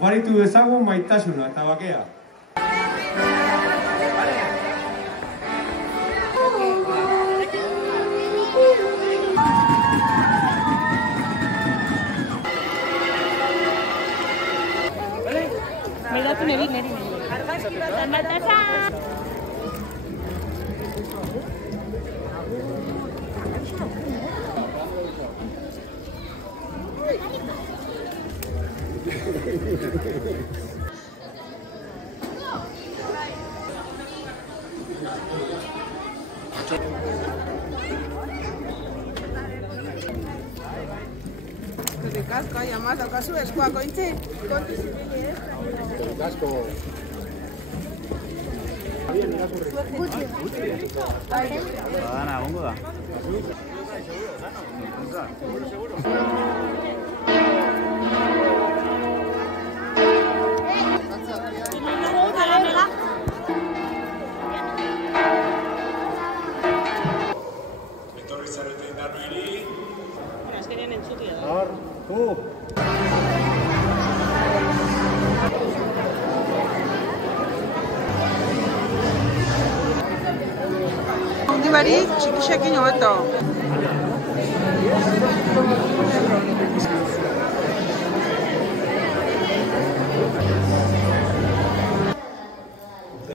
Oparitu dezagun maitasuna eta bakea. Miratu nebik neri. Argazki bat amatasa. Casco, llamado caso eskuak ointzi. Casco. Dana, egongo da. Etorri zarete indarruiri. Azkenean entzutia da. Hor, Handi barik, txikixekin hobeto.